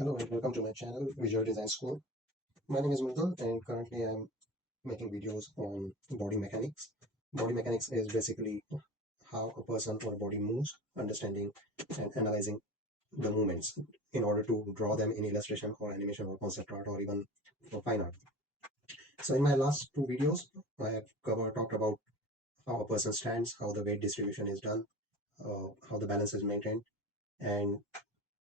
Hello and welcome to my channel Visual Design School. My name is Mridul and currently I'm making videos on body mechanics. Body mechanics is basically how a person or a body moves, understanding and analyzing the movements in order to draw them in illustration or animation or concept art or even fine art. So in my last two videos, I have talked about how a person stands, how the weight distribution is done, how the balance is maintained, and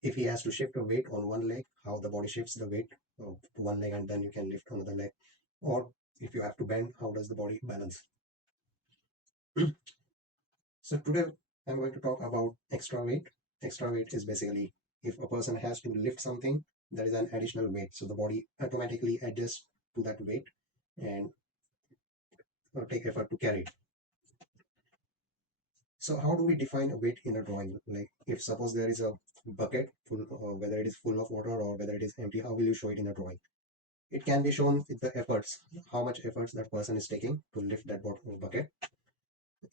if he has to shift a weight on one leg, how the body shifts the weight to one leg and then you can lift another leg. Or if you have to bend, how does the body balance? So today I'm going to talk about extra weight. Extra weight is basically if a person has to lift something, there is an additional weight. So the body automatically adjusts to that weight and take effort to carry it. So how do we define a weight in a drawing? Like if suppose there is a bucket full, whether it is full of water or whether it is empty, how will you show it in a drawing? It can be shown with the efforts, how much efforts that person is taking to lift that bucket.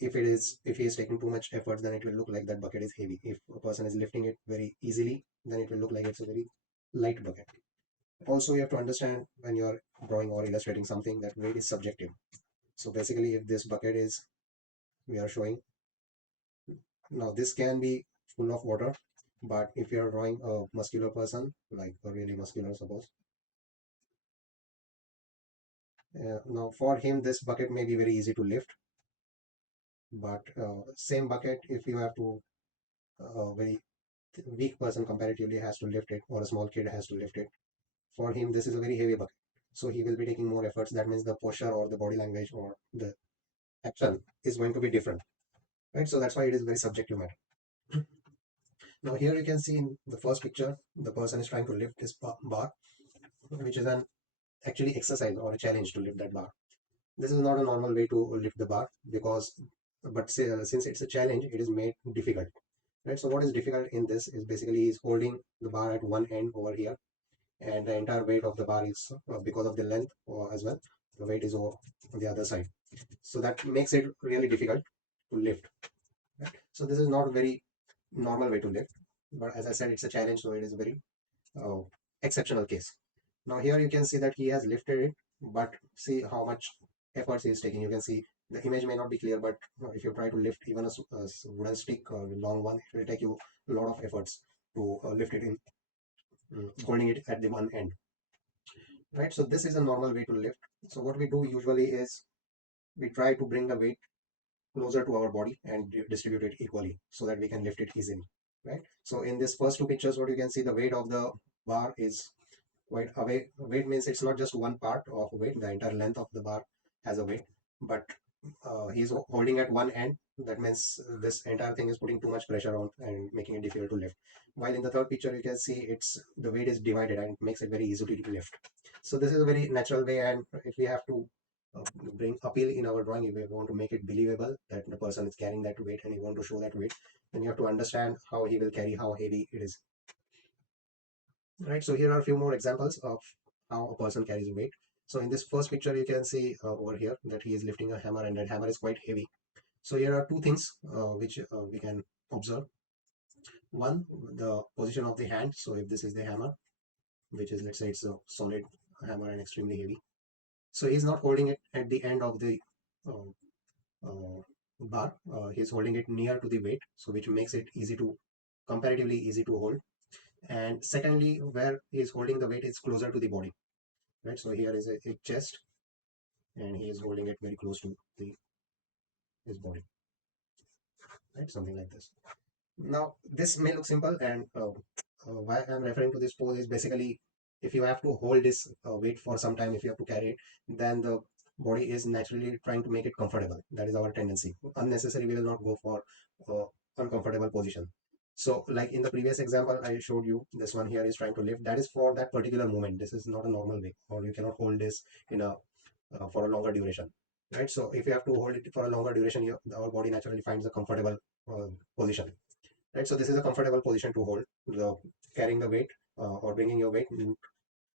If he is taking too much efforts, then it will look like that bucket is heavy. If a person is lifting it very easily, then it will look like it's a very light bucket. Also, you have to understand when you're drawing or illustrating something that weight is subjective. So basically, if this bucket is, we are showing, now this can be full of water, but if you are drawing a muscular person, like a really muscular suppose, now for him this bucket may be very easy to lift, but same bucket if you have to a very weak person comparatively has to lift it or a small kid has to lift it, for him this is a very heavy bucket, so he will be taking more efforts. That means the posture or the body language or the action is going to be different, right? So that's why it is very subjective matter. Now here you can see in the first picture the person is trying to lift this bar, which is an actually exercise or a challenge to lift that bar. This is not a normal way to lift the bar because, but say, since it's a challenge, it is made difficult, right? So what is difficult in this is basically he's holding the bar at one end over here, and the entire weight of the bar is because of the length as well, the weight is over on the other side, so that makes it really difficult to lift, right? So this is not a very normal way to lift, but as I said, it's a challenge, so it is a very uh, exceptional case. Now here you can see that he has lifted it, but see how much efforts he is taking. You can see the image may not be clear, but if you try to lift even a wooden stick or a long one, it will take you a lot of efforts to lift it in, holding it at the one end, right? So this is a normal way to lift. So what we do usually is we try to bring the weight closer to our body and distribute it equally so that we can lift it easily, right? So in this first two pictures, what you can see, the weight of the bar is quite away. Weight means it's not just one part of weight, the entire length of the bar has a weight, but he's holding at one end. That means this entire thing is putting too much pressure on and making it difficult to lift. While in the third picture, you can see it's the weight is divided and it makes it very easy to lift. So this is a very natural way, and if we have to bring appeal in our drawing, if we want to make it believable that the person is carrying that weight and you want to show that weight, then you have to understand how he will carry, how heavy it is, right? So here are a few more examples of how a person carries weight. So in this first picture, you can see over here that he is lifting a hammer, and that hammer is quite heavy. So here are two things which we can observe. One, the position of the hand. So if this is the hammer, which is, let's say it's a solid hammer and extremely heavy, so he's not holding it at the end of the uh, bar. He's holding it near to the weight, so which makes it easy to, comparatively easy to hold. And secondly, where he's holding the weight is closer to the body, right? So here is a chest, and he is holding it very close to his body, right? Something like this. Now, this may look simple, and why I'm referring to this pose is basically if you have to hold this weight for some time, if you have to carry it, then the body is naturally trying to make it comfortable. That is our tendency. Unnecessary, we will not go for uncomfortable position. So, like in the previous example I showed you, this one here is trying to lift. That is for that particular movement. This is not a normal way, or you cannot hold this in a for a longer duration, right? So, if you have to hold it for a longer duration, our body naturally finds a comfortable position, right? So this is a comfortable position to hold, carrying the weight or bringing your weight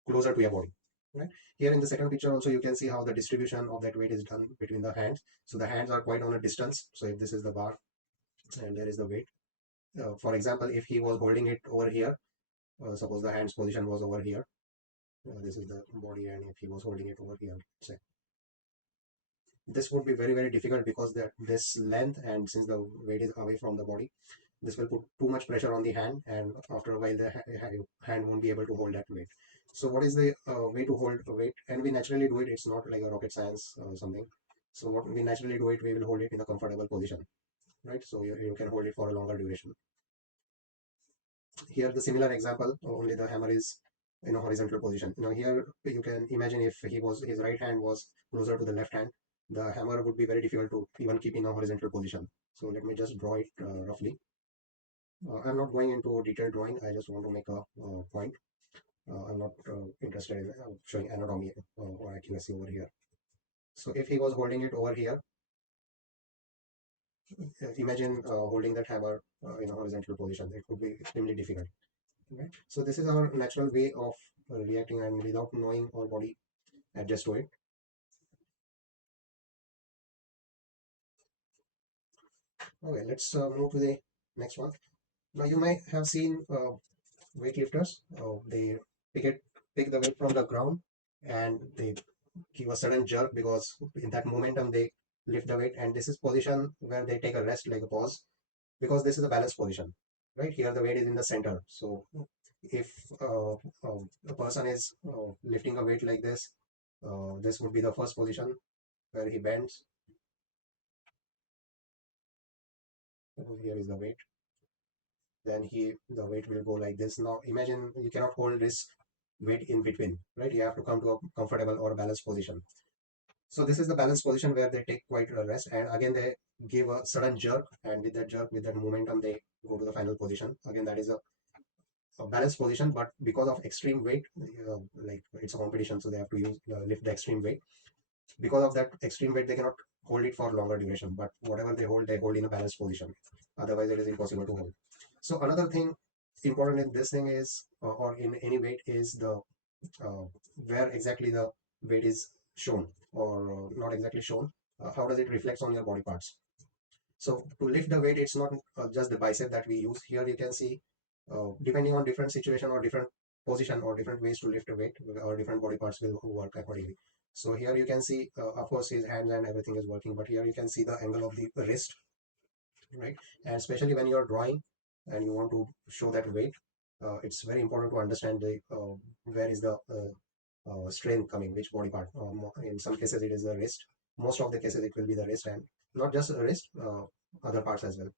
closer to your body, right? Here in the second picture also you can see how the distribution of that weight is done between the hands. So the hands are quite on a distance. So if this is the bar and there is the weight, for example, if he was holding it over here, Suppose the hand's position was over here. This is the body, and if he was holding it over here, say, this would be very very difficult because that this length, and since the weight is away from the body, this will put too much pressure on the hand, and after a while the hand won't be able to hold that weight. So what is the way to hold a weight? And we naturally do it. It's not like a rocket science or something. So what we naturally do it, we will hold it in a comfortable position, right? So you can hold it for a longer duration. Here the similar example, only the hammer is in a horizontal position. Here you can imagine if his right hand was closer to the left hand, the hammer would be very difficult to even keep in a horizontal position. So let me just draw it roughly. I'm not going into detailed drawing. I just want to make a point. I'm not interested in showing anatomy or accuracy over here. So if he was holding it over here, imagine holding that hammer in a horizontal position. It would be extremely difficult. Right? So this is our natural way of reacting, and without knowing our body adjust to it. Okay, let's move to the next one. Now you might have seen weightlifters. They pick it, pick the weight from the ground, and they give a sudden jerk because in that momentum they lift the weight. And this is position where they take a rest, like a pause, because this is a balance position. Right here, the weight is in the center. So if a person is lifting a weight like this, this would be the first position where he bends. Here is the weight. Then the weight will go like this. Now imagine you cannot hold this weight in between, right? You have to come to a comfortable or balanced position. So this is the balanced position where they take quite a rest, and again they give a sudden jerk, and with that jerk, with that momentum, they go to the final position. Again, that is a balanced position, but because of extreme weight, like it's a competition, so they have to lift the extreme weight. Because of that extreme weight, they cannot hold it for longer duration, but whatever they hold in a balanced position. Otherwise it is impossible to hold. So another thing important in this thing is or in any weight is the uh, where exactly the weight is shown, or not exactly shown. How does it reflect on your body parts? So to lift the weight, it's not just the bicep that we use. Here you can see, depending on different situation or different position or different ways to lift a weight, or different body parts will work accordingly. So here you can see, of course, his hands and everything is working, but here you can see the angle of the wrist, right? And especially when you're drawing and you want to show that weight, it's very important to understand the where is the strain coming, which body part. In some cases it is the wrist. Most of the cases it will be the wrist, and not just the wrist, other parts as well,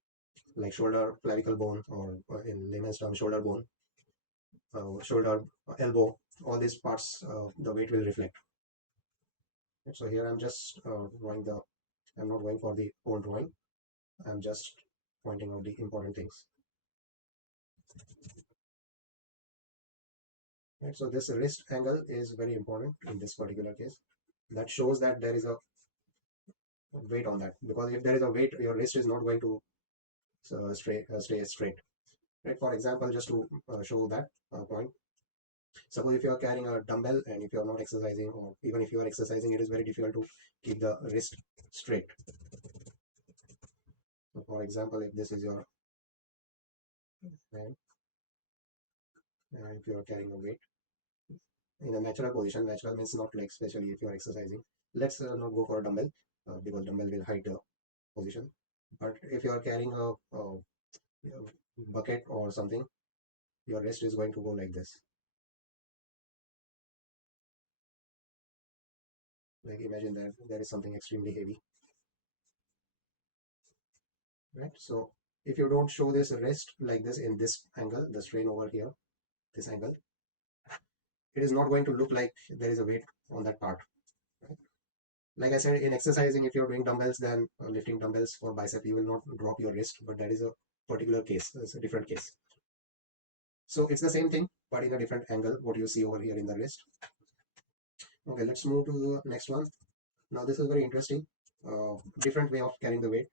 like shoulder, clavicle bone, or in layman's term, shoulder bone, shoulder, elbow. All these parts, the weight will reflect. So here I'm just drawing the. I'm not going for the whole drawing. I'm just pointing out the important things. Right. So this wrist angle is very important in this particular case. That shows that there is a weight on that, because if there is a weight, your wrist is not going to stay straight. Right. For example, just to show that point, suppose if you are carrying a dumbbell and if you are not exercising, or even if you are exercising, it is very difficult to keep the wrist straight. So for example, if this is your hand and if you are carrying a weight in a natural position, natural means not like especially if you are exercising. Let's not go for a dumbbell because dumbbell will hide the position. But if you are carrying a bucket or something, your wrist is going to go like this. Like imagine that there is something extremely heavy, right? So if you don't show this wrist like this in this angle, the strain over here, this angle, it is not going to look like there is a weight on that part. Right? Like I said, in exercising, if you're doing dumbbells, then lifting dumbbells for bicep, you will not drop your wrist, but that is a particular case. It's a different case. So it's the same thing, but in a different angle, what you see over here in the wrist. Okay, let's move to the next one. Now this is very interesting. Different way of carrying the weight.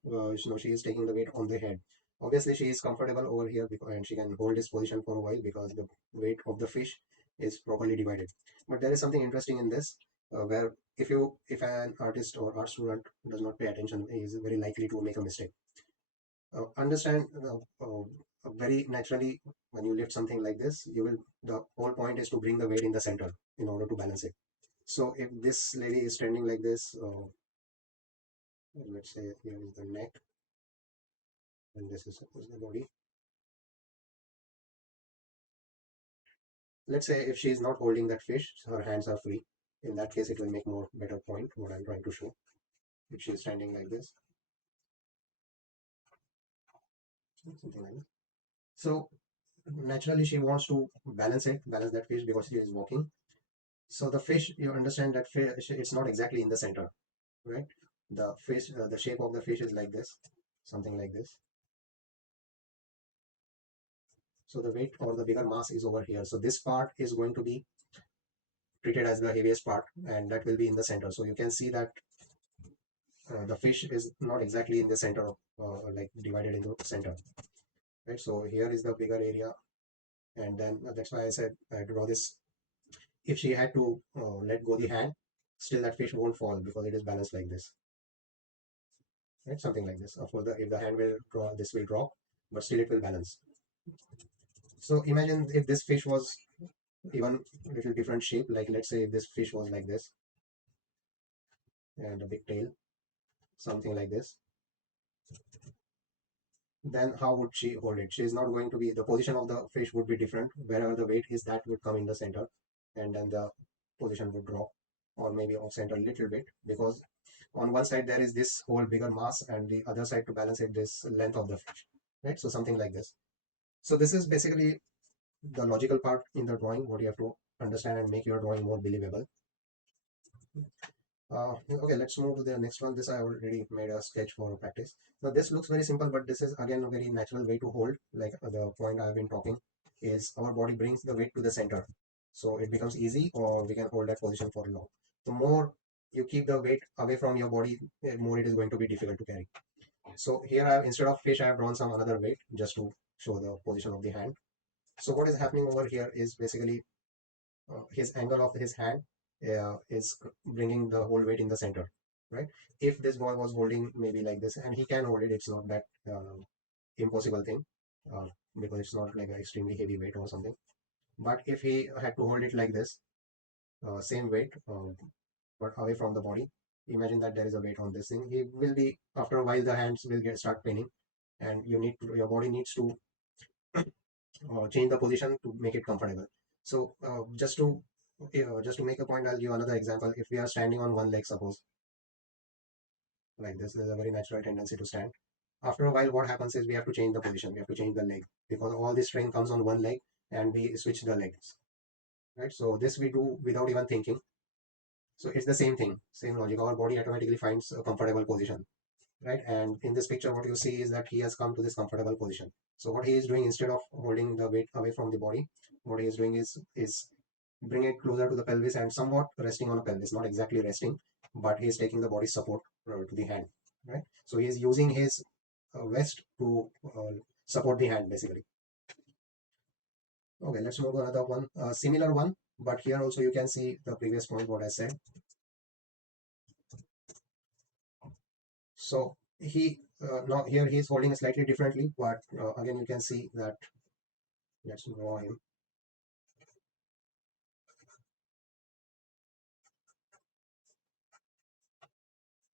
She is taking the weight on the head. Obviously, she is comfortable over here because, and she can hold this position for a while because the weight of the fish is properly divided. But there is something interesting in this, where if an artist or art student does not pay attention, he is very likely to make a mistake. Understand very naturally, when you lift something like this, the whole point is to bring the weight in the center in order to balance it. So if this lady is standing like this, let's say here is the neck, and this is suppose the body. Let's say if she is not holding that fish, her hands are free. In that case, it will make more better point what I'm trying to show. If she is standing like this, something like this. So naturally, she wants to balance that fish because she is walking. So the fish, you understand that fish, it's not exactly in the center, right? The fish, the shape of the fish is like this, something like this. So the weight or the bigger mass is over here. So this part is going to be treated as the heaviest part, and that will be in the center. So you can see that the fish is not exactly in the center, like divided into center, right? So here is the bigger area, and then that's why I said I draw this. If she had to let go the hand, still that fish won't fall because it is balanced like this, right? Something like this. Of course, if the hand will draw, this will drop, but still it will balance. So imagine if this fish was even a little different shape, like let's say if this fish was like this and a big tail, something like this, then how would she hold it? She is not going to be, the position of the fish would be different. Wherever the weight is, that would come in the center, and then the position would drop, or maybe off center a little bit, because on one side there is this whole bigger mass, and the other side to balance it, this length of the fish, right? So something like this. So this is basically the logical part in the drawing, what you have to understand and make your drawing more believable. Okay, let's move to the next one. This I already made a sketch for practice. Now this looks very simple, but this is again a very natural way to hold. Like the point I've been talking is our body brings the weight to the center. So it becomes easy, or we can hold that position for long. The more you keep the weight away from your body, more it is going to be difficult to carry. So here instead of fish, I have drawn some another weight just to show the position of the hand. So what is happening over here is basically his angle of his hand is bringing the whole weight in the center, right? If this boy was holding maybe like this, and he can hold it, it's not that impossible thing, uh, because it's not like an extremely heavy weight or something. But if he had to hold it like this, same weight, but away from the body, imagine that there is a weight on this thing. He will be, after a while, the hands will get start paining, and your body needs to change the position to make it comfortable. So just to make a point, I'll give another example. If we are standing on one leg, suppose like this, there's a very natural tendency to stand. After a while, what happens is we have to change the position. We have to change the leg because all this strain comes on one leg, and we switch the legs, right? So this we do without even thinking. So it's the same thing, same logic. Our body automatically finds a comfortable position, right? And in this picture, what you see is that he has come to this comfortable position. So what he is doing, instead of holding the weight away from the body, what he is doing is bring it closer to the pelvis and somewhat resting on a pelvis, not exactly resting, but he is taking the body support to the hand, right? So he is using his waist to support the hand basically. Okay, let's move to another one, similar one, but here also you can see the previous point what I said. So he now here he is holding slightly differently, but again you can see that. Let's draw him.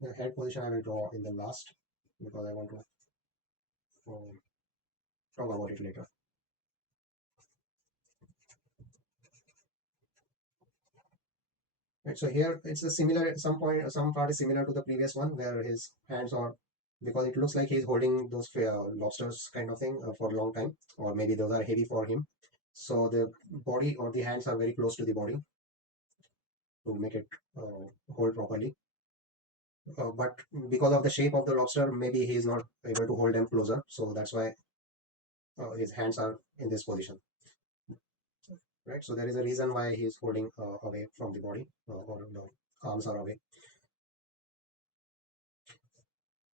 The head position I will draw in the last because I want to talk about it later. Right, so here it's a similar, some part is similar to the previous one where his hands are, because it looks like he's holding those lobsters kind of thing for a long time, or maybe those are heavy for him. So the body or the hands are very close to the body to make it hold properly. But because of the shape of the lobster, maybe he is not able to hold them closer. So that's why his hands are in this position, right? So there is a reason why he is holding away from the body, or the arms are away.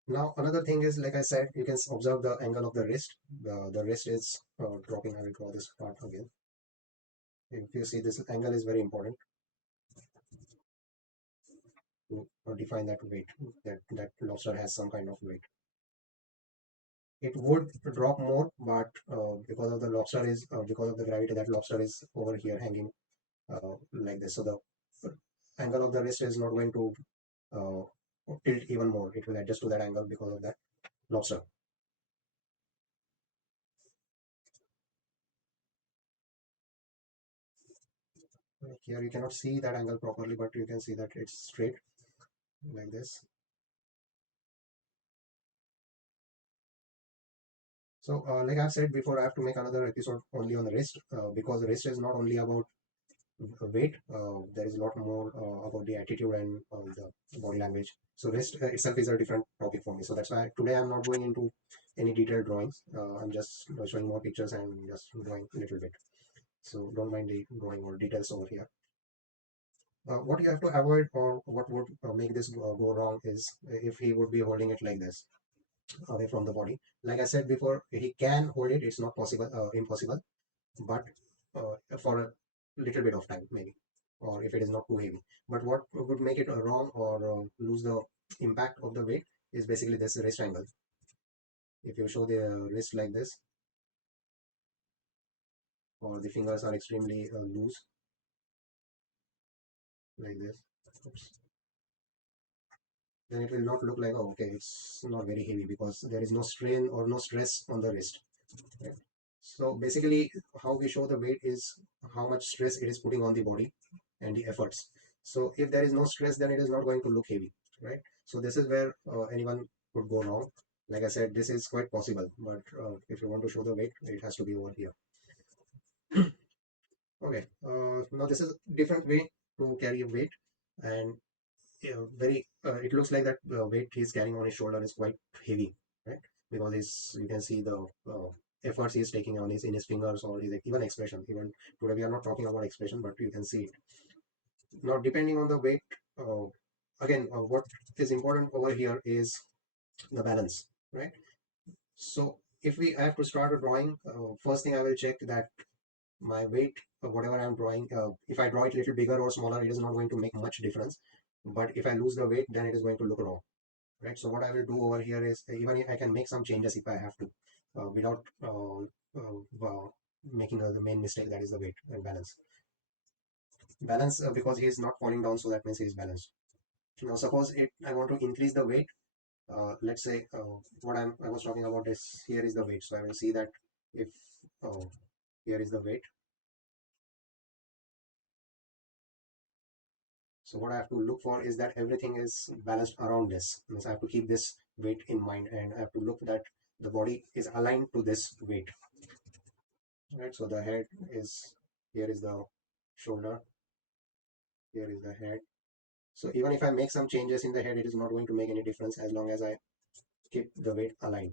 Now another thing is, like I said, you can observe the angle of the wrist. The wrist is dropping. I will draw this part again. If you see, this angle is very important to define that weight, that lobster has some kind of weight. it would drop more, but because of the lobster is because of the gravity, that lobster is over here hanging like this, so the angle of the wrist is not going to uh, tilt even more. It will adjust to that angle because of that lobster. Like here you cannot see that angle properly, but you can see that it's straight like this. So like I've said before, I have to make another episode only on the wrist because the wrist is not only about weight. There is a lot more about the attitude and the body language. So wrist itself is a different topic for me. So that's why today I'm not going into any detailed drawings. I'm just showing more pictures and just drawing a little bit. So don't mind the drawing or details over here. What you have to avoid, or what would make this go wrong, is if he would be holding it like this away from the body. Like I said before, he can hold it. It's not possible, impossible, but for a little bit of time maybe, or if it is not too heavy. But what would make it wrong or lose the impact of the weight is basically this wrist angle. If you show the wrist like this, or the fingers are extremely loose like this, oops, then it will not look like, oh, okay, it's not very heavy because there is no strain or no stress on the wrist. Right? So basically, how we show the weight is how much stress it is putting on the body and the efforts. So if there is no stress, then it is not going to look heavy, right? So this is where anyone could go wrong. Like I said, this is quite possible, but if you want to show the weight, it has to be over here. Okay, now this is a different way to carry a weight, and very it looks like that weight he's carrying on his shoulder is quite heavy, right? Because he's, you can see the efforts he's taking on his in his fingers, or his even expression. Even today we are not talking about expression, but you can see it. Now depending on the weight, uh, again what is important over here is the balance, right? So if we I have to start a drawing, first thing I will check that my weight, whatever I'm drawing, if I draw it a little bigger or smaller, it is not going to make much difference. But if I lose the weight, then it is going to look wrong, right? So what I will do over here is, even if I can make some changes if I have to, without making the main mistake, that is the weight and balance. Balance because he is not falling down, so that means he is balanced. Now suppose it I want to increase the weight. Let's say I was talking about is, here is the weight. So I will see that if uh, here is the weight. So what I have to look for is that everything is balanced around this. Means I have to keep this weight in mind, and I have to look that the body is aligned to this weight. Right. So the head is, here is the shoulder, here is the head. So even if I make some changes in the head, it is not going to make any difference as long as I keep the weight aligned.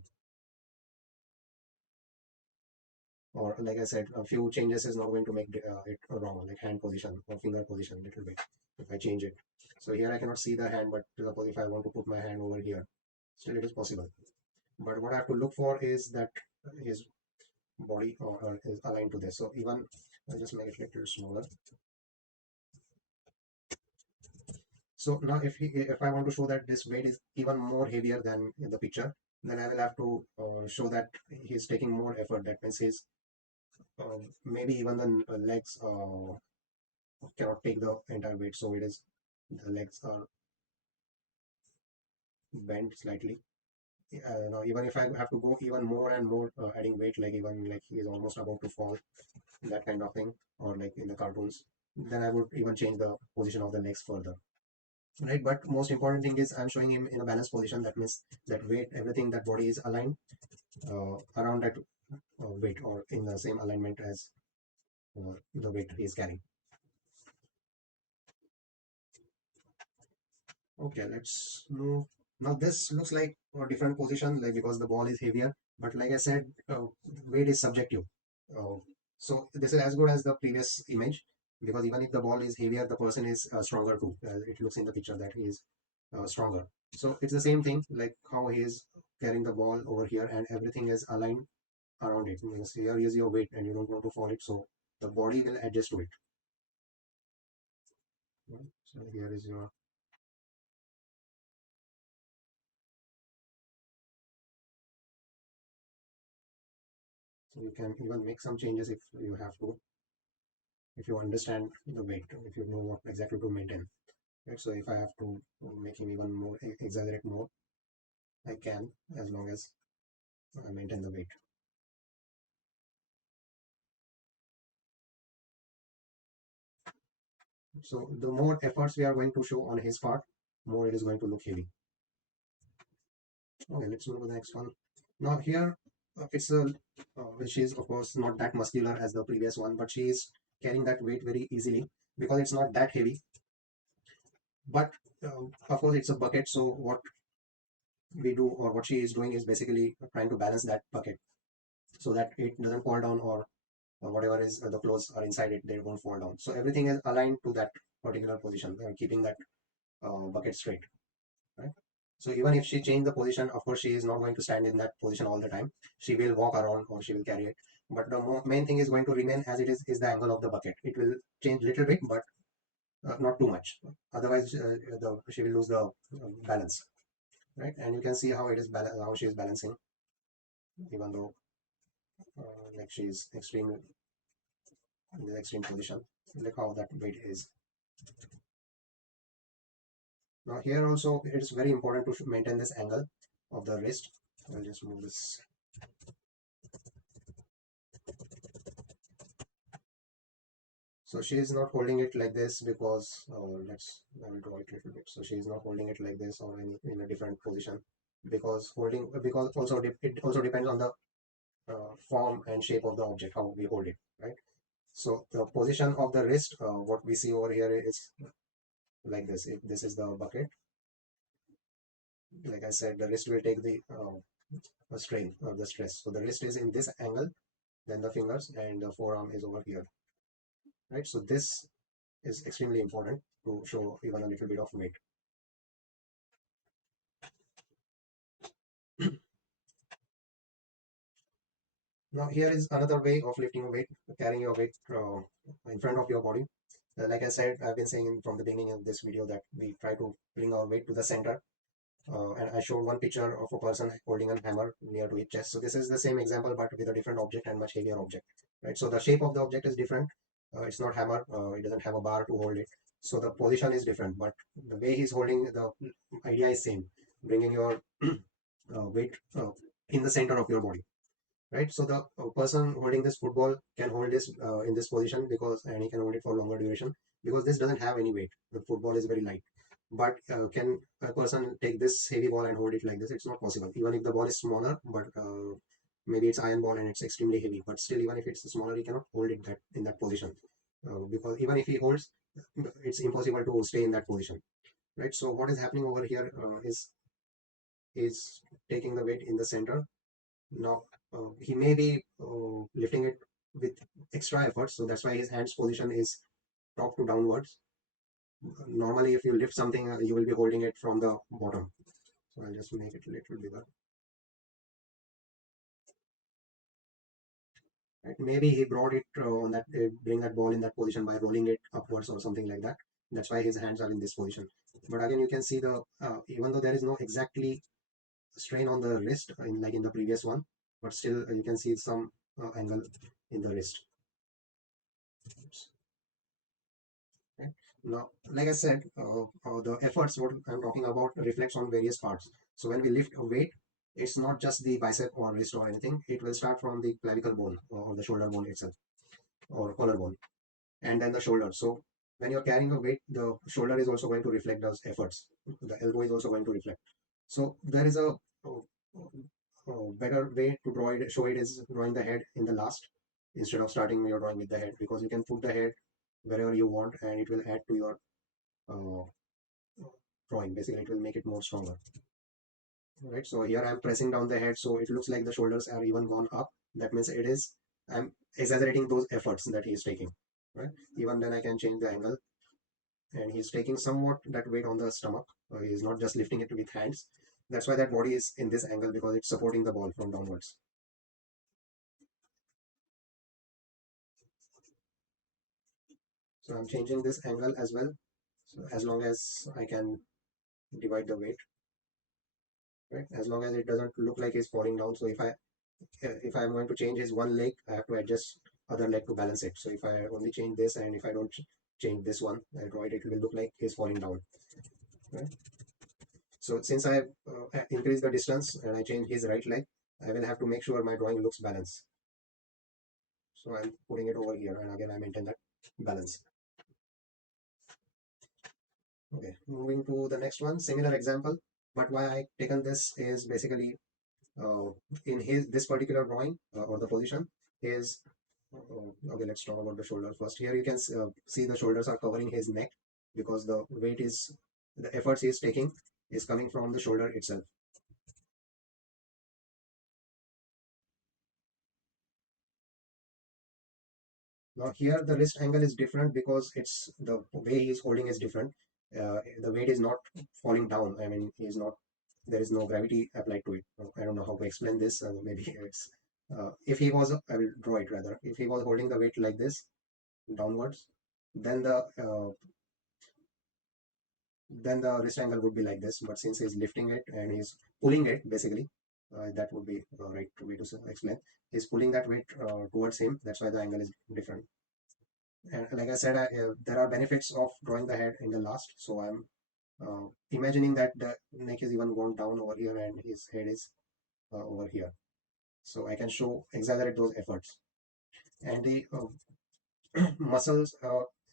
Or like I said, a few changes is not going to make it wrong, like hand position or finger position, little bit if I change it. So here I cannot see the hand, but suppose if I want to put my hand over here, still it is possible. But what I have to look for is that his body is aligned to this. So even I'll just make it a little smaller. So now if I want to show that this weight is even more heavier than in the picture, then I will have to show that he's taking more effort. That means he's maybe even the legs cannot take the entire weight. So it is, the legs are bent slightly. Now even if I have to go even more and more adding weight, like even like he is almost about to fall, that kind of thing, or like in the cartoons, then I would even change the position of the legs further. Right, but most important thing is I'm showing him in a balanced position. That means that weight, everything, that body is aligned around that weight, or in the same alignment as the weight he is carrying. Okay, let's move. Now this looks like a different position, like because the ball is heavier, but like I said, weight is subjective. uh, so this is as good as the previous image, because even if the ball is heavier, the person is stronger too. It looks in the picture that he is stronger. So it's the same thing, like how he is carrying the ball over here, and everything is aligned around it. Means here is your weight, and you don't want to fall it, so the body will adjust to it. Right? So here is your, You can even make some changes if you have to, if you understand the weight, if you know what exactly to maintain. Right? So if I have to make him even more exaggerate more, I can, as long as I maintain the weight. So the more efforts we are going to show on his part, more it is going to look heavy. Okay, let's move to the next one. Now here, it's a she is of course not that muscular as the previous one, but she is carrying that weight very easily because it's not that heavy. But of course it's a bucket, so what we do, or what she is doing, is basically trying to balance that bucket so that it doesn't fall down, or whatever is the clothes are inside it, they won't fall down. So everything is aligned to that particular position, keeping that bucket straight, right? So even if she change the position, of course she is not going to stand in that position all the time. She will walk around or she will carry it. But the main thing is going to remain as it is the angle of the bucket. It will change little bit, but not too much. Otherwise, she will lose the balance, right? And you can see how it is how she is balancing, even though like she is extreme in the extreme position. Look how that weight is. Now here also it is very important to maintain this angle of the wrist. I'll just move this. So she is not holding it like this because I will draw it a little bit. So she is not holding it like this or in a different position, because also it also depends on the form and shape of the object, how we hold it, right? So the position of the wrist, what we see over here is like this. If this is the bucket, like I said, the wrist will take the strain or the stress. So the wrist is in this angle, then the fingers and the forearm is over here, right? So this is extremely important to show even a little bit of weight. Now here is another way of lifting weight, carrying your weight in front of your body. Like I said, I've been saying from the beginning of this video that we try to bring our weight to the center. And I showed one picture of a person holding a hammer near to his chest. So this is the same example, but with a different object and much heavier object, right? So the shape of the object is different. It's not hammer. It doesn't have a bar to hold it. So the position is different, but the way he's holding, the idea is same. Bringing your weight in the center of your body, right? So the person holding this football can hold this in this position, and he can hold it for longer duration because this doesn't have any weight. The football is very light. But can a person take this heavy ball and hold it like this? It's not possible. Even if the ball is smaller, but maybe it's iron ball and it's extremely heavy, but still, even if it's smaller, he cannot hold it that in that position, because even if he holds, it's impossible to stay in that position, right? So what is happening over here is taking the weight in the center. Now he may be lifting it with extra effort, so that's why his hands position is top to downwards. Normally, if you lift something, you will be holding it from the bottom. So I'll just make it a little bigger. Right? Maybe he brought it on that, bring that ball in that position by rolling it upwards or something like that. That's why his hands are in this position. But again, you can see the even though there is no exactly strain on the wrist like in the previous one, but still you can see some angle in the wrist. Oops. Right? Now, like I said, the efforts what I'm talking about reflects on various parts. So when we lift a weight, it's not just the bicep or wrist or anything. It will start from the clavicle bone or the shoulder bone itself, or collarbone, and then the shoulder. So when you're carrying a weight, the shoulder is also going to reflect those efforts. The elbow is also going to reflect. So there is a better way to draw it, show it, is drawing the head in the last, instead of starting your drawing with the head, because you can put the head wherever you want and it will add to your uh, drawing. Basically, it will make it more stronger. Right. So here I'm pressing down the head, so it looks like the shoulders are even gone up. That means I'm exaggerating those efforts that he is taking. Right. Even then I can change the angle, and he's taking somewhat that weight on the stomach. He's not just lifting it with hands. That's why that body is in this angle, because it's supporting the ball from downwards. So I'm changing this angle as well. So as long as I can divide the weight, right? As long as it doesn't look like it's falling down. So if I if I'm going to change his one leg, I have to adjust other leg to balance it. So if I only change this and if I don't change this one, I draw it, it will look like he's falling down. Right? So since I increase the distance and I change his right leg, I will have to make sure my drawing looks balanced. So I'm putting it over here and again I maintain that balance. Okay, moving to the next one, similar example. But why I taken this is basically uh, in his this particular drawing or the position is okay. Let's talk about the shoulder first. Here you can see the shoulders are covering his neck because the weight is the efforts he is taking is coming from the shoulder itself. Now here the wrist angle is different because it's the way he is holding is different. The weight is not falling down. I mean, he is not. There is no gravity applied to it. I don't know how to explain this. Maybe it's if he was, I will draw it rather. If he was holding the weight like this downwards, then the wrist angle would be like this. But since he's lifting it and he's pulling it, basically, that would be the right way to explain. He's pulling that weight towards him. That's why the angle is different. And like I said, there are benefits of drawing the head in the last. So I'm imagining that the neck is even gone down over here and his head is over here. So I can show exaggerate those efforts. And the muscles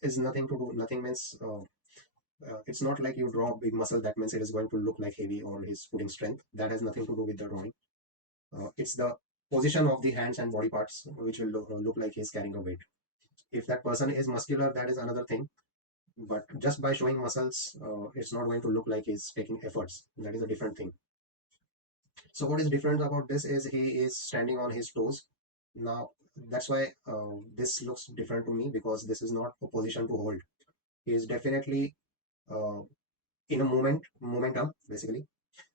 is nothing to do. Nothing means it's not like you draw a big muscle that means it is going to look like heavy or he's putting strength. That has nothing to do with the drawing. It's the position of the hands and body parts which will look like he's carrying a weight. If that person is muscular, that is another thing. But just by showing muscles, it's not going to look like he's taking efforts. That is a different thing. So what is different about this is he is standing on his toes. Now that's why this looks different to me because this is not a position to hold. He is definitely uh, in a momentum basically.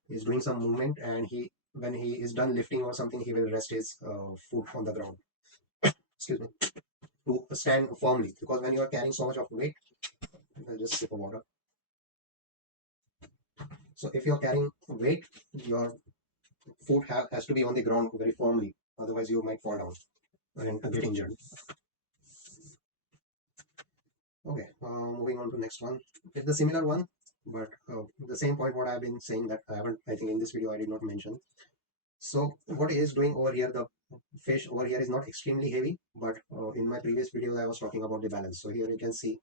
He's doing some movement and he when he is done lifting or something, he will rest his foot on the ground. Excuse me, to stand firmly because when you are carrying so much of weight, I'll just sip of water. So if you're carrying weight, your foot has to be on the ground very firmly, otherwise you might fall down and get injured. Okay, moving on to next one. It's the similar one, but the same point what I've been saying that I haven't, I think in this video I did not mention. So what he is doing over here, the fish over here is not extremely heavy, but in my previous videos I was talking about the balance. So here you can see,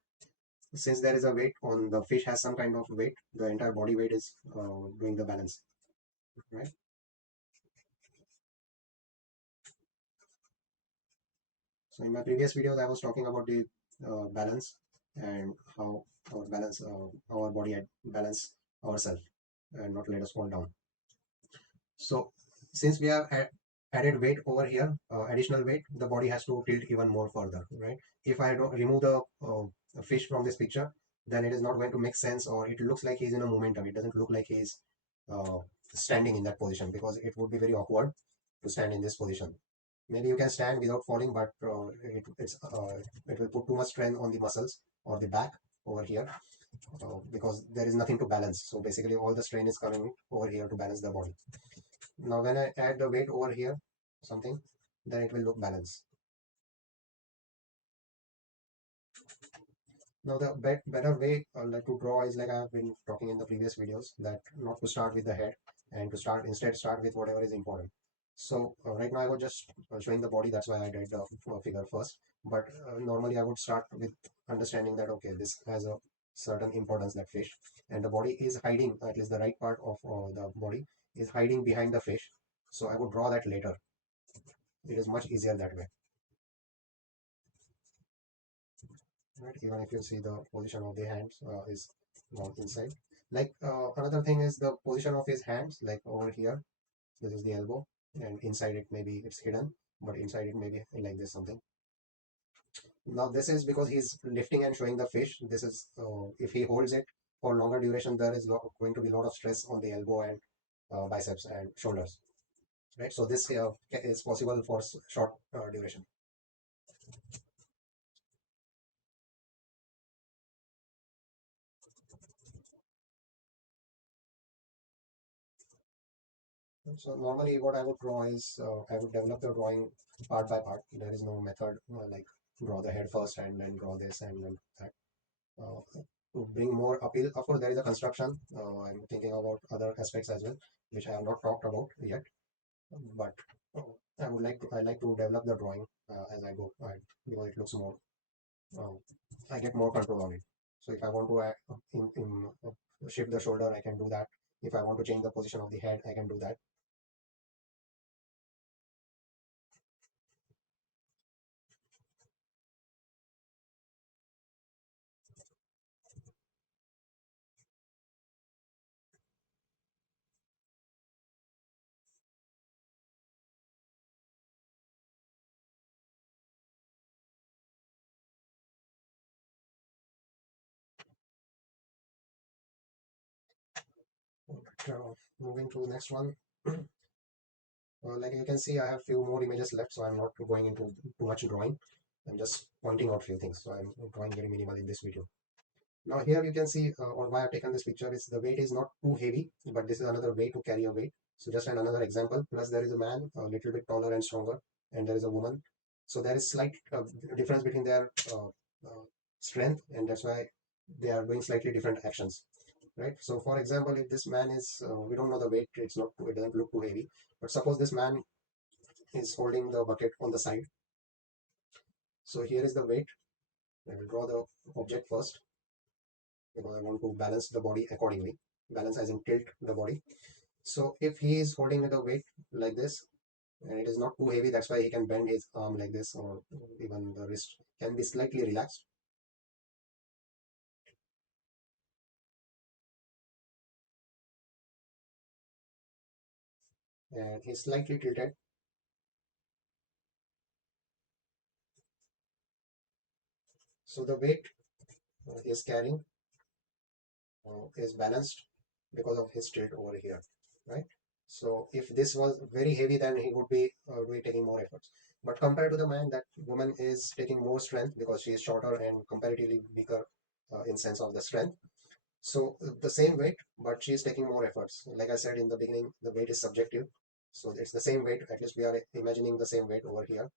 since there is a weight on the fish has some kind of weight, the entire body weight is doing the balance, right? So in my previous videos, I was talking about the balance and how our body balance ourselves and not let us fall down. So since we have added weight over here, additional weight, the body has to tilt even more further, right? If I don't remove the fish from this picture, then it is not going to make sense, or it looks like he's in a momentum. It doesn't look like he's uh, standing in that position because it would be very awkward to stand in this position. Maybe you can stand without falling, but it will put too much strain on the muscles or the back over here because there is nothing to balance. So basically, all the strain is coming over here to balance the body. Now, when I add the weight over here, something, then it will look balanced. Now, the better way like to draw is like I have been talking in the previous videos that not to start with the head and to instead start with whatever is important. So right now I was just showing the body. That's why I did the figure first. But normally I would start with understanding that okay, this has a certain importance, that fish, and the body is hiding. At least the right part of the body is hiding behind the fish. So I would draw that later. It is much easier that way. Right? Even if you see the position of the hands is not inside. Like another thing is the position of his hands, like over here, this is the elbow, and inside it maybe it's hidden, but inside it maybe like this something. Now this is because he's lifting and showing the fish. This is if he holds it for longer duration, there is going to be a lot of stress on the elbow and biceps and shoulders. Right. So this is possible for short duration. So normally what I would draw is I would develop the drawing part by part. There is no method like draw the head first and then draw this and then that. To bring more appeal, of course, there is a construction. I'm thinking about other aspects as well, which I have not talked about yet. But uh, I like to develop the drawing as I go, because it looks more. Uh, I get more control on it. So if I want to shift the shoulder, I can do that. If I want to change the position of the head, I can do that. Moving to the next one. Like you can see, I have few more images left, so I'm not going into too much drawing. I'm just pointing out few things. So I'm drawing very minimal in this video. Now here you can see, or why I've taken this picture is the weight is not too heavy, but this is another way to carry a weight. So just another example. Plus there is a man a little bit taller and stronger, and there is a woman. So there is slight difference between their strength, and that's why they are doing slightly different actions, right? So for example, if this man is, we don't know the weight, it doesn't look too heavy. But suppose this man is holding the bucket on the side. So here is the weight. I will draw the object first because I want to balance the body accordingly. Balance as in tilt the body. So if he is holding the weight like this and it is not too heavy, that's why he can bend his arm like this, or even the wrist can be slightly relaxed. And he's slightly tilted. So the weight he is carrying is balanced because of his tilt over here, right? So if this was very heavy, then he would be taking more efforts. But compared to the man, that woman is taking more strength because she is shorter and comparatively weaker in sense of the strength. So the same weight, but she is taking more efforts. Like I said in the beginning, the weight is subjective. So it's the same weight. At least we are imagining the same weight over here,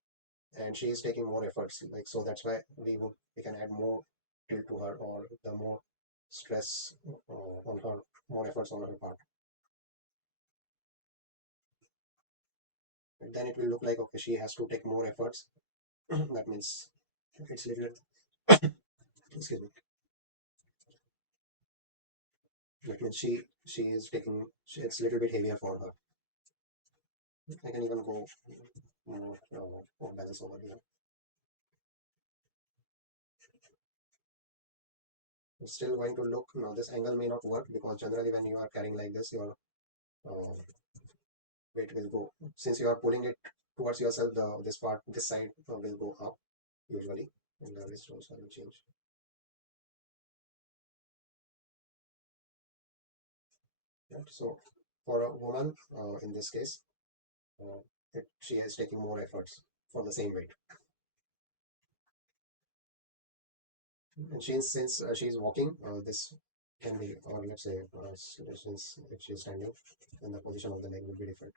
and she is taking more efforts. Like so, that's why we can add more tilt to her, or the more stress on her, more efforts on her part. And then it will look like, okay, she has to take more efforts. That means it's little. Excuse me. That means she is taking. It's a little bit heavier for her. I can even go more off balance over here. It's still going to look. Now this angle may not work because generally when you are carrying like this, your uh, weight will go. Since you are pulling it towards yourself, this part, this side will go up usually, and the wrist also will change. Right? So for a woman, in this case, uh, she is taking more efforts for the same weight. And since she is walking, this can be, or let's say, since if she is standing, then the position of the leg would be different.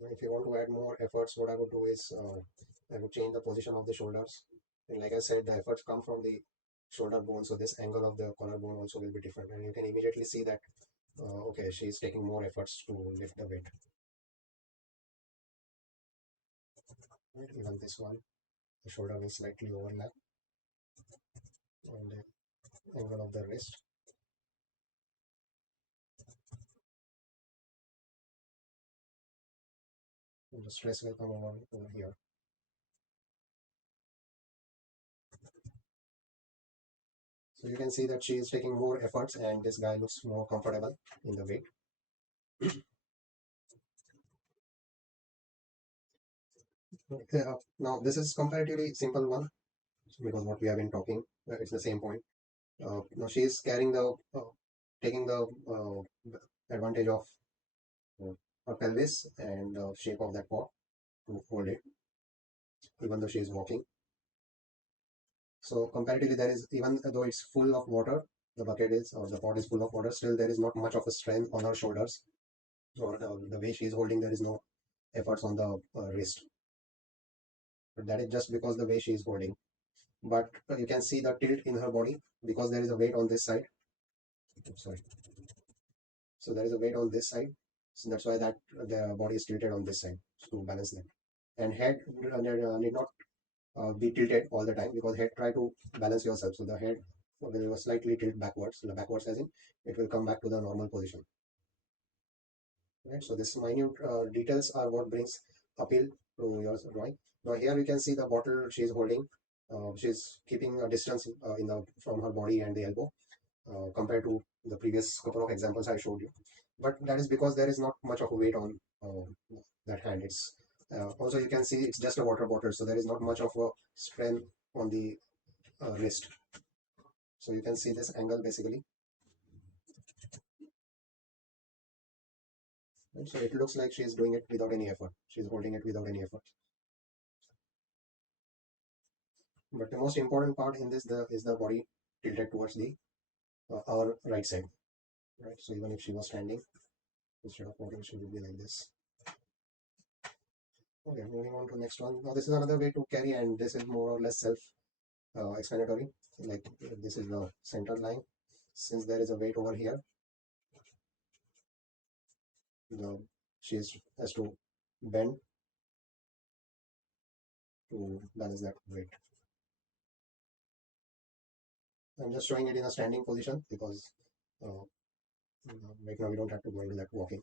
If you want to add more efforts, what I would do is I would change the position of the shoulders. And like I said, the efforts come from the shoulder bone, so this angle of the collarbone also will be different. And you can immediately see that, okay, she is taking more efforts to lift the weight. Right? Even this one, the shoulder will slightly overlap, and the angle of the wrist, and the stress will come over here. So you can see that she is taking more efforts, and this guy looks more comfortable in the weight. Okay, now this is comparatively simple one because what we have been talking, it's the same point. Now she is carrying taking the advantage of uh, her pelvis and the shape of that pot to hold it. even though she is walking. So comparatively, there is, even though it's full of water, the bucket is, or the pot is full of water, still there is not much of a strength on her shoulders, or the way she is holding, there is no efforts on the wrist. But that is just because the way she is holding. But you can see the tilt in her body because there is a weight on this side. Sorry. So there is a weight on this side. So that's why that the body is tilted on this side to balance that. And head need not be tilted all the time, because head try to balance yourself. So the head will slightly tilt backwards. The backwards as in it will come back to the normal position. Right. So this minute details are what brings appeal to your drawing. Now here you can see the bottle she is holding. She's keeping a distance in the from her body and the elbow, compared to the previous couple of examples I showed you. But that is because there is not much of a weight on that hand. It's also, you can see it's just a water bottle, so there is not much of a strength on the wrist. So you can see this angle basically. And so it looks like she's doing it without any effort. She's holding it without any effort. But the most important part in this is the body tilted towards the our right side. Right. So even if she was standing, instead of walking, she would be like this. Okay, moving on to next one. Now this is another way to carry, and this is more or less self-explanatory. Like this is the center line. Since there is a weight over here, the she has to bend to balance that weight. I'm just showing it in a standing position because uh, right now we don't have to go into that walking.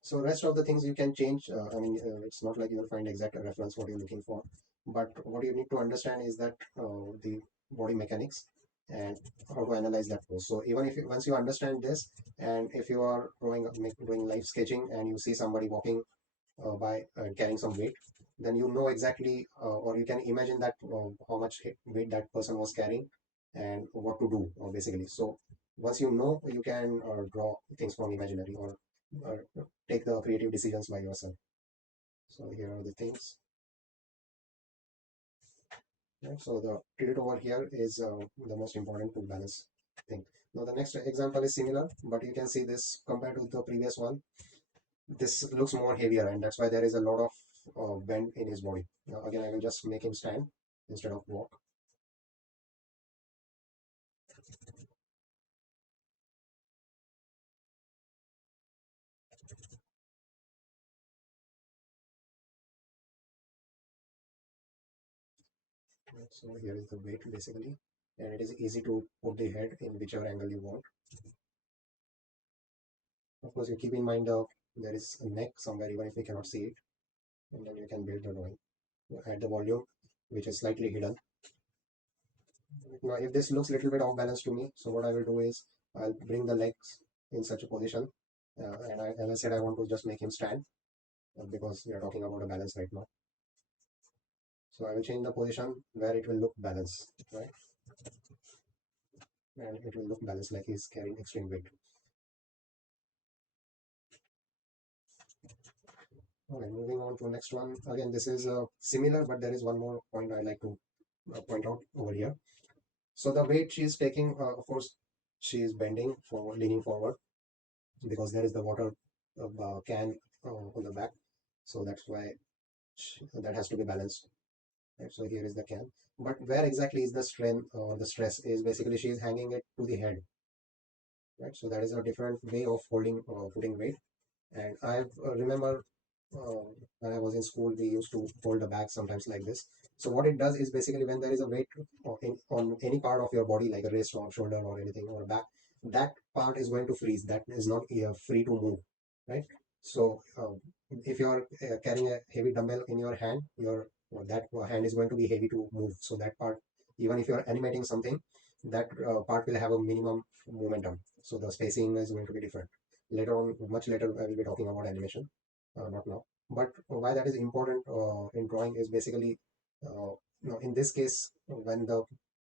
So rest of the things you can change. I mean, it's not like you'll find exact reference what you're looking for, but what you need to understand is that the body mechanics and how to analyze that pose. So even if you, once you understand this, and if you are doing live sketching and you see somebody walking by carrying some weight, then you know exactly, or you can imagine that how much weight that person was carrying and what to do, basically. So once you know, you can draw things from imaginary, or take the creative decisions by yourself. So here are the things. Right? So the tilt over here is the most important to balance thing. Now the next example is similar, but you can see this compared to the previous one. This looks more heavier, and that's why there is a lot of bend in his body. Now, again, I will just make him stand instead of walk. Right, so here is the weight basically, and it is easy to put the head in whichever angle you want. Of course, you keep in mind there is a neck somewhere, even if we cannot see it, and then you can build the drawing. You add the volume, which is slightly hidden. Now, if this looks a little bit off balance to me, so what I will do is I'll bring the legs in such a position, and as I said, I want to just make him stand because we are talking about a balance right now. So I will change the position where it will look balanced, right? And it will look balanced like he's carrying extreme weight. Okay, moving on to next one. Again, this is similar, but there is one more point I like to point out over here. So the weight she is taking, of course, she is bending forward, leaning forward, because there is the water can on the back. So that's why that has to be balanced. Right? So here is the can. But where exactly is the strength or the stress is basically she is hanging it to the head. Right? So that is a different way of holding putting weight. And I remember when I was in school, we used to hold the bag sometimes like this. So what it does is basically when there is a weight on any part of your body, like a wrist or shoulder or anything or a back, that part is going to freeze. That is not free to move, right? So if you are carrying a heavy dumbbell in your hand, that hand is going to be heavy to move. So that part, even if you are animating something, that part will have a minimum momentum. So the spacing is going to be different. Later on, much later, I will be talking about animation, not now. But why that is important in drawing is basically, in this case, when the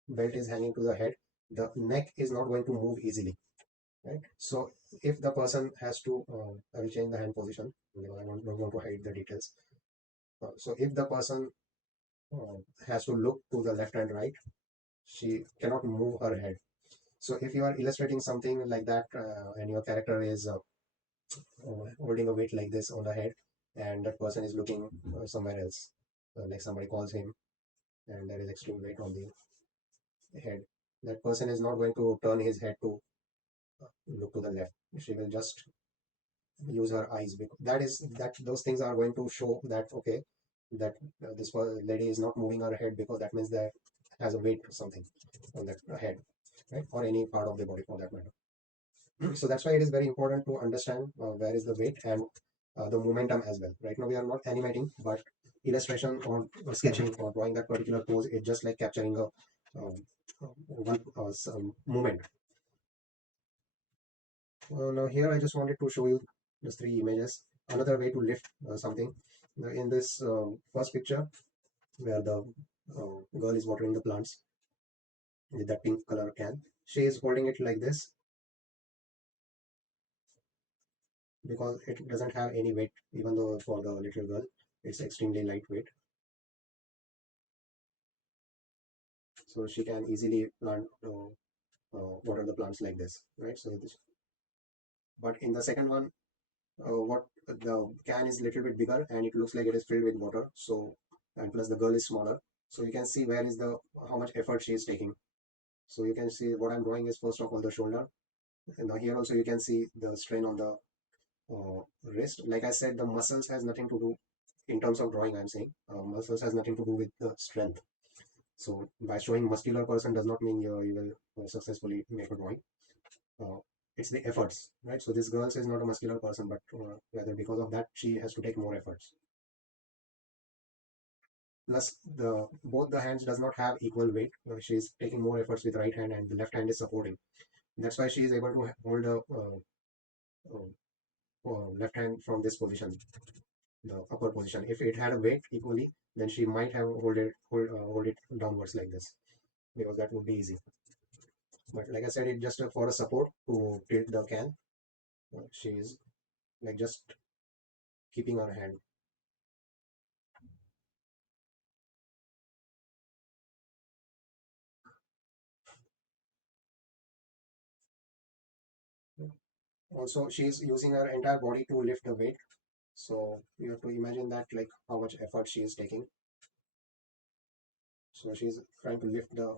belt is hanging to the head, the neck is not going to move easily. right? So if the person has to, I will change the hand position. Don't want to hide the details. So if the person uh, has to look to the left and right, she cannot move her head. So if you are illustrating something like that, and your character is holding a weight like this on the head, and that person is looking somewhere else, like somebody calls him, and there is extreme weight on the head, that person is not going to turn his head to look to the left. She will just use her eyes, because that those things are going to show that, okay, that lady is not moving her head, because that means that has a weight or something on that head, right, or any part of the body for that matter. So that's why it is very important to understand where is the weight and the momentum as well. Right now we are not animating, but illustration or sketching or drawing that particular pose is just like capturing a one some movement. Now here I just wanted to show you just three images. Another way to lift something. In this first picture, where the girl is watering the plants with that pink color can, she is holding it like this because it doesn't have any weight, even though for the little girl it's extremely lightweight. So she can easily water the plants like this, right? But in the second one, what the can is little bit bigger and it looks like it is filled with water. So, and plus the girl is smaller, so you can see where is the how much effort she is taking. So you can see what I'm drawing is first of all the shoulder, and now here also you can see the strain on the wrist. Like I said, the muscles has nothing to do in terms of drawing. I'm saying muscles has nothing to do with the strength. So by showing muscular person does not mean you will successfully make a drawing. Uh, it's the efforts, right? So this girl is not a muscular person, but rather because of that she has to take more efforts. Plus, the both the hands does not have equal weight. She is taking more efforts with right hand, and the left hand is supporting. That's why she is able to hold the left hand from this position, the upper position. If it had a weight equally, then she might have hold it downwards like this, because that would be easy. But like I said, it just for a support to tilt the can. She is like just keeping her hand. Also, she is using her entire body to lift the weight. So you have to imagine that, like how much effort she is taking. So she is trying to lift the,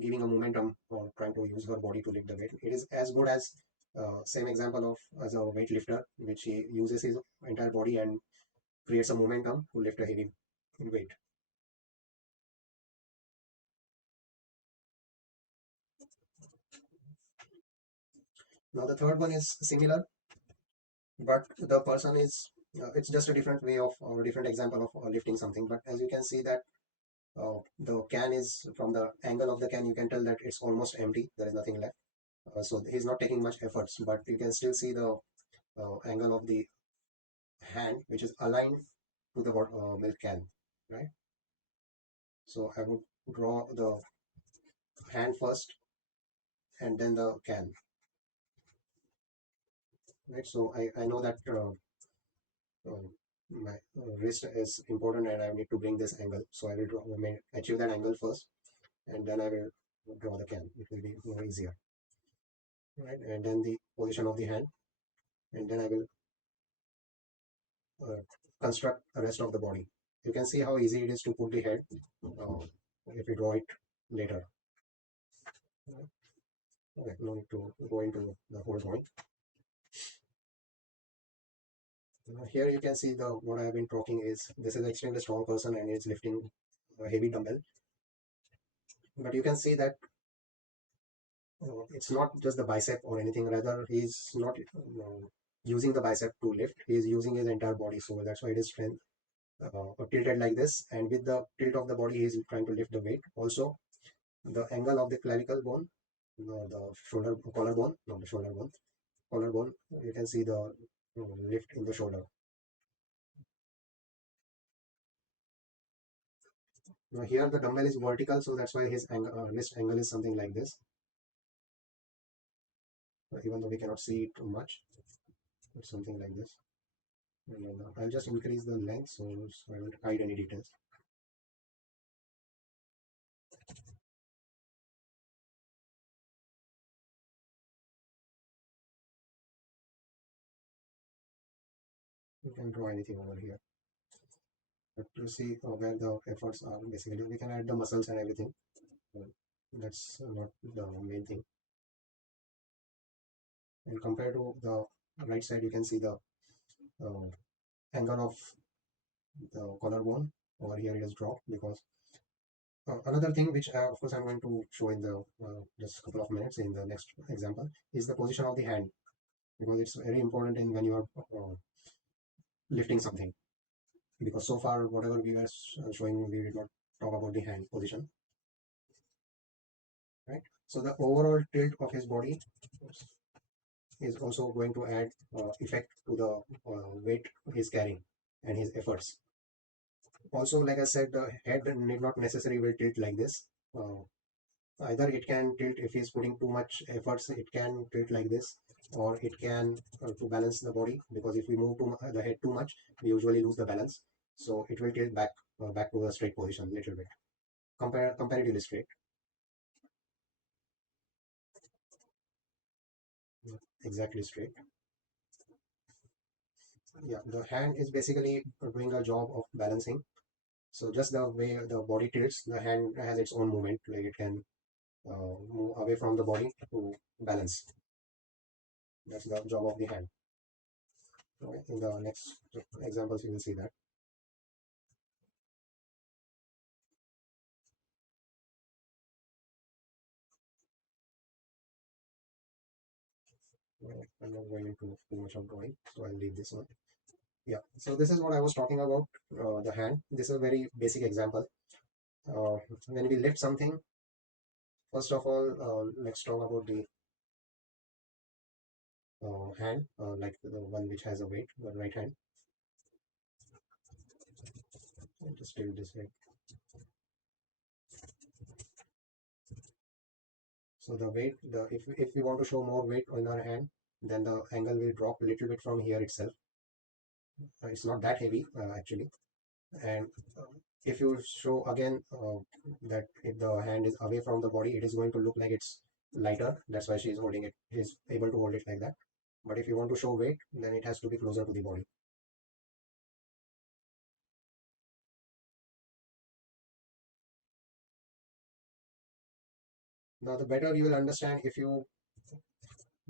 giving a momentum or trying to use her body to lift the weight. It is as good as same example of as a weightlifter, which he uses his entire body and creates a momentum to lift a heavy weight. Now the third one is similar, but the person is it's just a different way of or different example of lifting something. But as you can see that the can is from the angle of the can, you can tell that it's almost empty. There is nothing left. So he's not taking much efforts, but you can still see the angle of the hand, which is aligned to the milk can, right? So I would draw the hand first and then the can, right? So I know that my wrist is important and I need to bring this angle. So I will achieve that angle first and then I will draw the can. It will be more easier, right? And then the position of the hand, and then I will uh, construct the rest of the body. You can see how easy it is to put the head if we draw it later. Okay, no need to go into the whole drawing. Here you can see the what I have been talking is this is an extremely strong person and is lifting a heavy dumbbell. But you can see that it's not just the bicep or anything. Rather, he's not using the bicep to lift. He is using his entire body. So that's why it is strength tilted like this. And with the tilt of the body, he's trying to lift the weight. Also, the angle of the clavicle bone, the shoulder collarbone, not the shoulder bone, collarbone. You can see the lift in the shoulder. Now here the dumbbell is vertical, so that's why his wrist angle is something like this. even though we cannot see it too much. It's something like this. And then I'll just increase the length so I won't hide any details. You can draw anything over here. But to see where the efforts are, basically, we can add the muscles and everything. Uh, that's not the main thing. And compared to the right side, you can see the uh, angle of the collarbone. Over here it is dropped because another thing which of course I'm going to show in the just a couple of minutes in the next example is the position of the hand, because it's very important in when you are lifting something, because so far whatever we were showing, we did not talk about the hand position, right? So the overall tilt of his body is also going to add effect to the weight he's carrying and his efforts. Also, like I said, the head need not necessarily will tilt like this. uh, Either it can tilt if he's putting too much efforts, it can tilt like this, or it can to balance the body, because if we move the head too much, we usually lose the balance. So it will tilt back to a straight position little bit, comparatively straight. Not exactly straight. Yeah, the hand is basically doing a job of balancing. So just the way the body tilts, the hand has its own movement, like it can move away from the body to balance. That's the job of the hand. Okay, in the next examples, you will see that. I'm not going into too much of drawing, so I'll leave this one. Yeah, so this is what I was talking about, the hand. This is a very basic example. When we lift something, first of all, let's talk about the hand, like the one which has a weight, the right hand. I'll just do this way. So the weight, if we want to show more weight on our hand, then the angle will drop a little bit from here itself. It's not that heavy actually. And if you show again that if the hand is away from the body, it is going to look like it's lighter. That's why she is holding it. She is able to hold it like that. But if you want to show weight, then it has to be closer to the body. Now, the better you will understand if you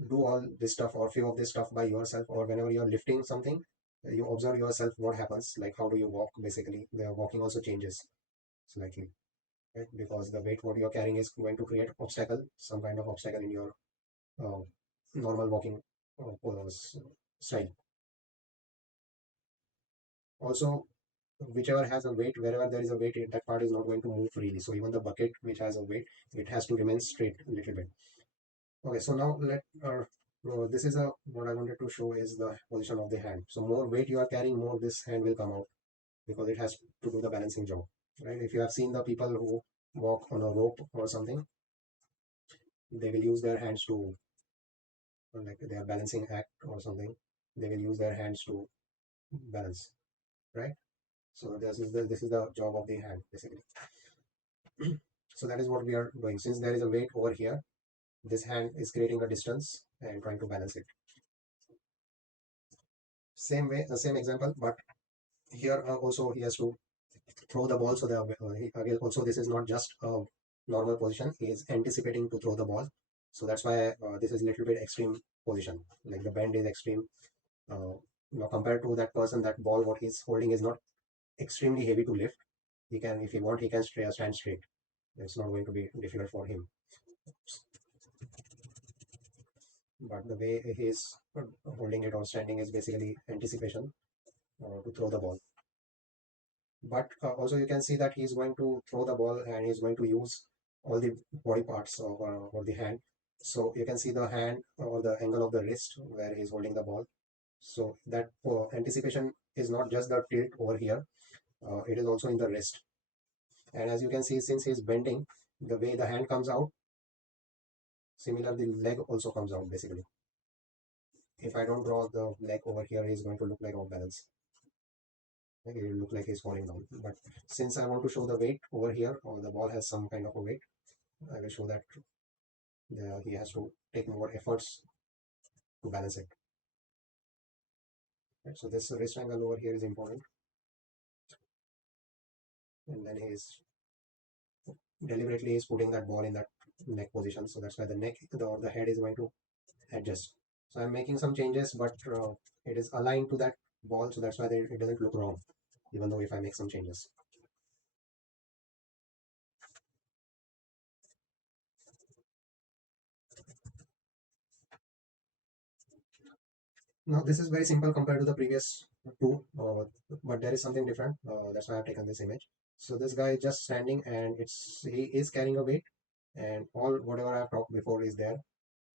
do all this stuff or few of this stuff by yourself, or whenever you are lifting something, you observe yourself what happens, like how do you walk. Basically, the walking also changes slightly, right? Because the weight what you're carrying is going to create obstacle, some kind of obstacle in your uh, normal walking style. Also, whichever has a weight, wherever there is a weight, that part is not going to move freely. So even the bucket which has a weight, it has to remain straight a little bit. Okay, so now this is a what I wanted to show is the position of the hand. So more weight you are carrying, more this hand will come out, because it has to do the balancing job, right? If you have seen the people who walk on a rope or something, they will use their hands to, like they are balancing act or something, they will use their hands to balance, right? So this is the job of the hand basically. So that is what we are doing. Since there is a weight over here, this hand is creating a distance and trying to balance it. Same way, same example, but here also he has to throw the ball. So again, also this is not just a normal position. He is anticipating to throw the ball. So that's why this is a little bit extreme position. Like the bend is extreme. Uh, Compared to that person, that ball what he's holding is not extremely heavy to lift. He can, if he want, he can stand straight. It's not going to be difficult for him. But the way he is holding it or standing is basically anticipation to throw the ball. But also you can see that he's going to throw the ball and he's going to use all the body parts of the hand. So you can see the hand or the angle of the wrist where he's holding the ball. So that anticipation is not just the tilt over here, it is also in the wrist. And as you can see, since he's bending, the way the hand comes out, Similar, the leg also comes out basically. If I don't draw the leg over here, he's going to look like off balance. Like, it will look like he's falling down. But since I want to show the weight over here, or the ball has some kind of a weight, I will show that he has to take more efforts to balance it. Right? So this wrist angle over here is important, and then he's deliberately is putting that ball in that neck position. So that's why the neck or the head is going to adjust. So I'm making some changes, but it is aligned to that ball, so that's why it doesn't look wrong, even though if I make some changes. Now this is very simple compared to the previous two, but there is something different. That's why I've taken this image. So this guy is just standing, and he is carrying a weight, and all whatever I've talked before is there.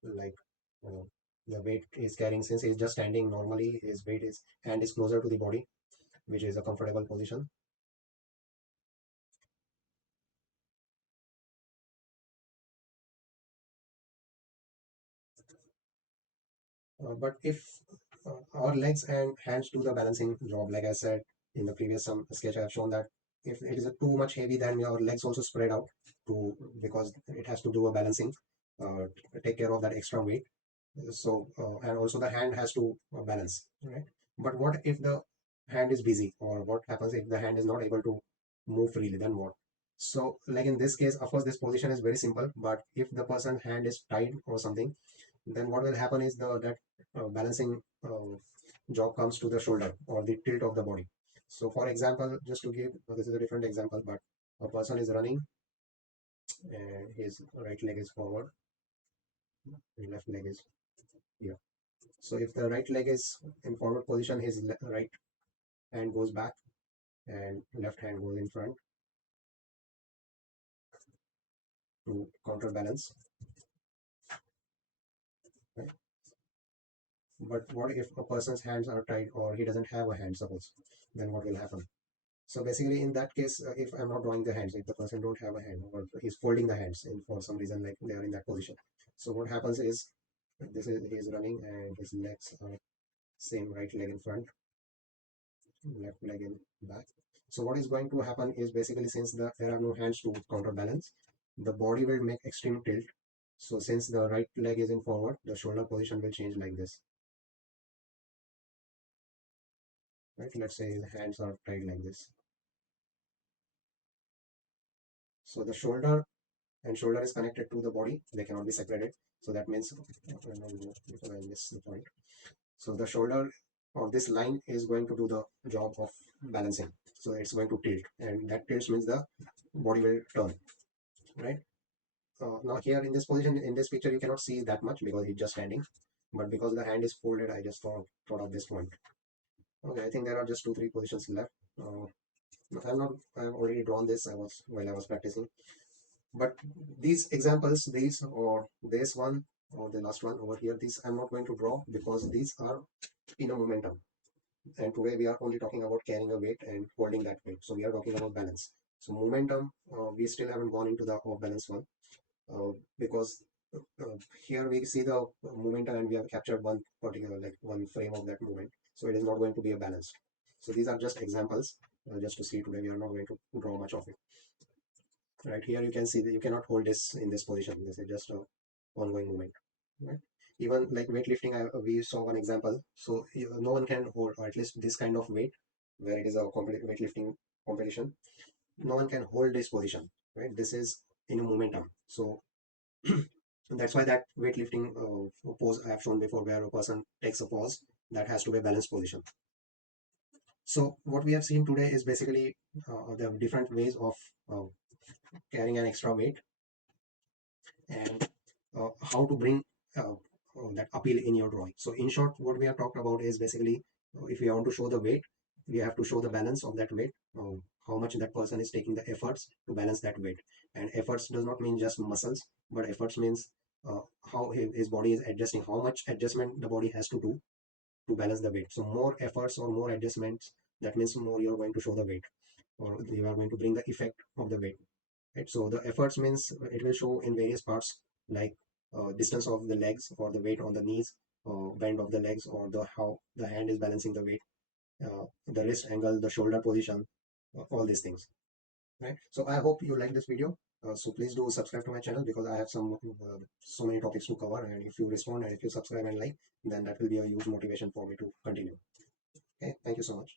Like uh, the weight is carrying, since he's just standing normally, his weight is hand is closer to the body, which is a comfortable position. But if our legs and hands do the balancing job, like I said in the previous some sketch, I have shown that if it is too much heavy, then your legs also spread out to, because it has to do a balancing, take care of that extra weight. So and also the hand has to balance, right? But what if the hand is busy, or what happens if the hand is not able to move freely? Then what? So like in this case, of course, this position is very simple, but if the person's hand is tied or something, then what will happen is that balancing job comes to the shoulder or the tilt of the body. So for example, just to give, this is a different example, but a person is running and his right leg is forward, his left leg is here. So if the right leg is in forward position, his right hand goes back and left hand goes in front to counterbalance, right? But what if a person's hands are tied, or he doesn't have a hand, suppose? Then what will happen? So basically, in that case, if I'm not drawing the hands, if the person don't have a hand, or he's folding the hands in for some reason, like they are in that position. So what happens is, this is he's running and his legs are same, right leg in front, left leg in back. So what is going to happen is basically, since there are no hands to counterbalance, the body will make extreme tilt. So since the right leg is in forward, the shoulder position will change like this, right? Let's say the hands are tied like this. So the shoulder is connected to the body, they cannot be separated. So that means, because I missed the point. So the shoulder or this line is going to do the job of balancing. So it's going to tilt, and that tilt means the body will turn, right? Now here in this position, in this picture, you cannot see that much because he's just standing, but because the hand is folded, I just thought of this point. Okay, I think there are just 2 3 positions left. uh, I've already drawn this, while I was practicing. But these examples, these or this one or the last one over here, these I'm not going to draw because these are in a momentum. And today we are only talking about carrying a weight and holding that weight. So we are talking about balance. So momentum, we still haven't gone into the off balance one, because here we see the momentum and we have captured one particular, like one frame of that movement. So it is not going to be a balance. So these are just examples, just to see. Today we are not going to draw much of it. Right here you can see that you cannot hold this in this position. This is just a ongoing movement, right? Even like weightlifting, we saw one example. So no one can hold, or at least this kind of weight, where it is a weightlifting competition, no one can hold this position, right? This is in a momentum. So that's why that weightlifting pose I have shown before, where a person takes a pause, that has to be a balanced position. So what we have seen today is basically the different ways of uh, carrying an extra weight, and how to bring that appeal in your drawing. So in short, what we have talked about is basically, if we want to show the weight, we have to show the balance of that weight, how much that person is taking the efforts to balance that weight. And efforts does not mean just muscles, but efforts means how his body is adjusting, how much adjustment the body has to do to balance the weight. So more efforts or more adjustments, that means more you're going to show the weight, or you are going to bring the effect of the weight. Right? So the efforts means it will show in various parts, like distance of the legs or the weight on the knees, bend of the legs, or the how the hand is balancing the weight, the wrist angle, the shoulder position, all these things, right? So I hope you like this video. So please do subscribe to my channel, because I have so many topics to cover, and if you respond and if you subscribe and like, then that will be a huge motivation for me to continue. Okay, thank you so much.